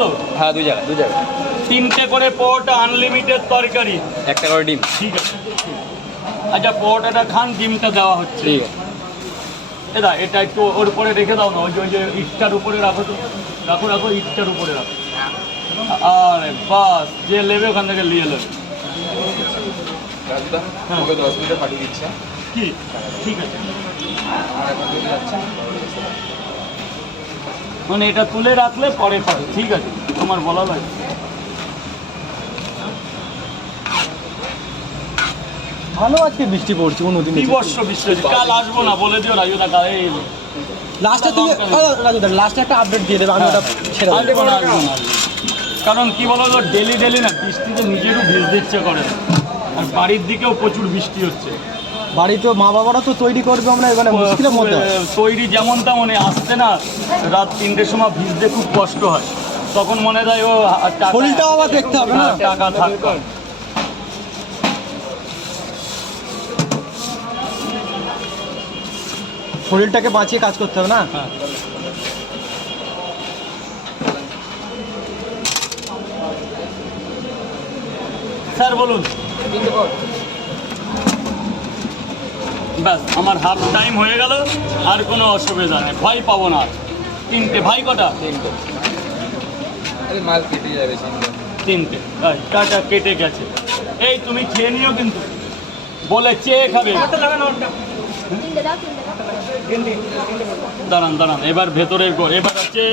তো হ্যাঁ, দুই জায়গা 3টে করে পরোটা, আনলিমিটেড তরকারি, একটা করে ডিম। ঠিক আছে। আচ্ছা পরোটাটা খান, ডিমটা দেওয়া হচ্ছে। ঠিক আছে। এটা এটা একটু ওর উপরে রেখে দাও না, ওই যে ইটটার উপরে রাখো তো, রাখো ইটটার উপরে রাখো। আরে বাস, যে নেবে ওখান থেকে নিয়ে নেবে। হ্যাঁ 10 মিনিটে পাঠিয়ে দিচ্ছে। কি ঠিক আছে, মানে এটা তুলে রাখলে পরে পাবে, ঠিক আছে তোমার বলা লাগে। ভালো আজকে বৃষ্টি পড়ছে, অন্যদিন বিবর্ষ বৃষ্টি, কাল আসবো না বলে দিও রাজু দা, কাল এই লাস্টে তুমি রাজু দা লাস্টে একটা আপডেট দিয়ে দেবে, আমি ওটা ছেড়ে দেবো। আসবো না। কারণ কি বলো তো, ডেলি না বৃষ্টিতে নিজেরও ভিজতে ইচ্ছে করে না, আর বাড়ির দিকেও প্রচুর বৃষ্টি হচ্ছে। বাড়িতে মা বাবারা তো তৈরি করবে, আমরা মানে মুশকিলের মধ্যে তৈরি যেমন তেমন, আসতে না রাত 3টের সময় ভিজতে খুব কষ্ট হয়, তখন মনে হয় ও শরীরটাও আবার দেখতে হবে না, টাকা থাকবে। শরীরটাকে বাঁচিয়ে কাজ করতে হবে না। হ্যাঁ স্যার বলুন। ব্যাস আমার হাফ টাইম হয়ে গেল, আর কোনো অসুবিধা নেই, ভয় পাবো না। 3টে ভাই কটা? 3টে। আরে মাল কেটে যাবে 3টে, টাটা কেটে গেছে। এই তুমি খেয়ে নিও কিন্তু, বলে চেয়ে খাবে। দাঁড়ান এবার ভেতরে এবার হচ্ছে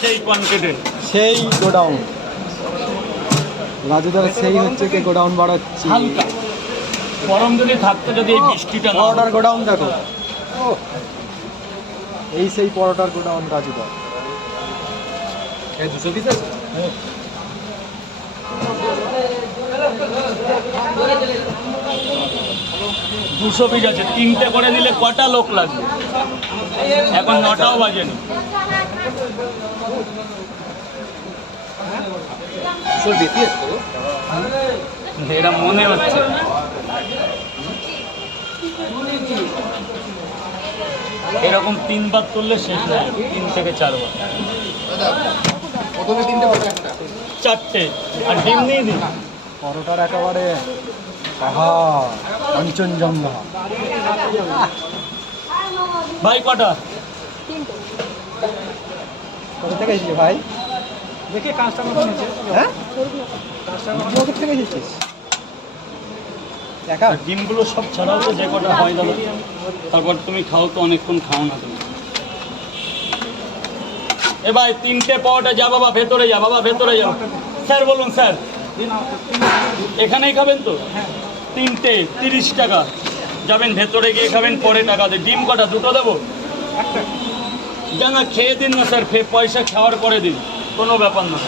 সেই কনকেটেড, সেই গোডাউন রাজুদার, সেই হচ্ছে কি গোডাউন বাড়াচ্ছি। হালকা গরম যদি থাকতো, যদি এই বৃষ্টিটা না পরোটার গোডাউন দেখো, এই সেই পরোটার গোডাউন রাজুদার। 200 পিস আছে। 200 পিস আছে, 3টে করে দিলে কটা লোক লাগবে? এখন 9টাও বাজেনি। বেশি আছে তো, এরা মনে হচ্ছে। এরকম 3বার তুললে শেষ হয়ে যাবে, 3 থেকে 4 বার। প্রথমে 3টে পড়বে, 4টে আর ডিম নিয়ে দিন। পরোটার একেবারে আহা কাঞ্চনজঙ্ঘা। ভাই কটা? কোথা থেকে এসেছিস ভাই? দেখি কাজটা মতন হচ্ছে। হ্যাঁ কোথা থেকে এসেছিস? একা? আর ডিমগুলো সব ছাড়াও তো যে কটা হয় দাদা, তারপর তুমি খাও তো, অনেকক্ষণ খাও না তুমি। এ ভাই 3টে পরোটা, যা বাবা ভেতরে যা, বাবা ভেতরে যাও। স্যার বলুন স্যার, এখানেই খাবেন তো? 3টে 30 টাকা, যাবেন ভেতরে গিয়ে খাবেন, পরে টাকা দেয়। ডিম কটা? 2টো দেবো? জানা খেয়ে দিন না স্যার, পয়সা খাওয়ার পরে দিন, কোনো ব্যাপার না।